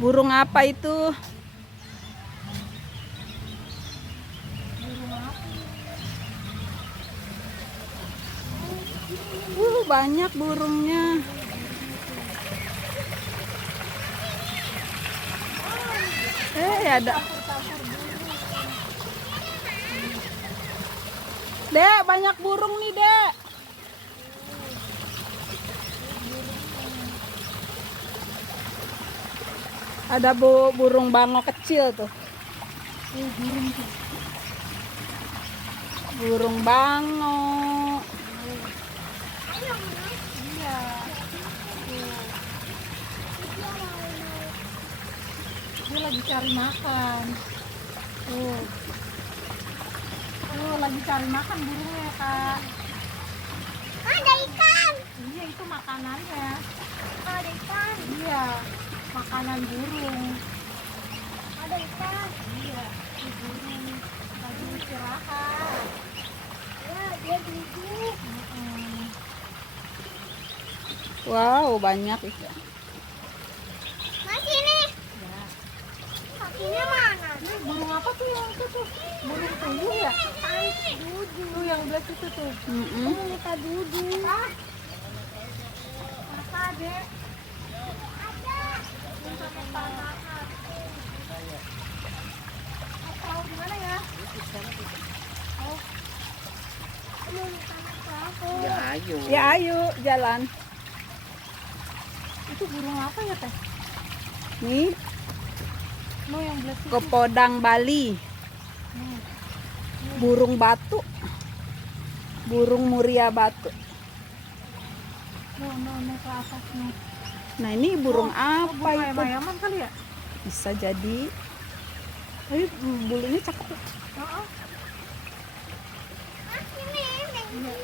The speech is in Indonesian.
Burung apa itu? Banyak burungnya. Ada. Dek, banyak burung nih, Dek. Ada burung bango kecil tuh. Burung bango. Iya. Dia lagi cari makan. Tuh. Tuh lagi cari makan burungnya, Kak. Ada ikan. Iya, itu makanannya. Ada ikan. Iya, makanan burung. Ada ikan. Iya, itu burung lagi istirahat. Ya, dia duduk. Wow, banyak ikan. Mas ini. Ya. Kakinya mana? Ini burung apa tuh yang itu tuh? Burung puyuh ya? Duduk. Tuh yang belas itu tuh. Kamu minta duduk. Apa, Dek? Ada. Minta makan. Tahu di mana ya? Oh, Mau minta makan. Ya ayo. Ya, ayo jalan. itu burung apa ya, Teh? Nih, No, yang belas itu. kepodang Bali. Burung batu. Burung muria batu. No, ke atas nih. Nah, ini burung apa Burung itu? ayam-ayaman kali ya? Bisa jadi. Tapi bulunya cakep. Heeh. Mas ini. Iya.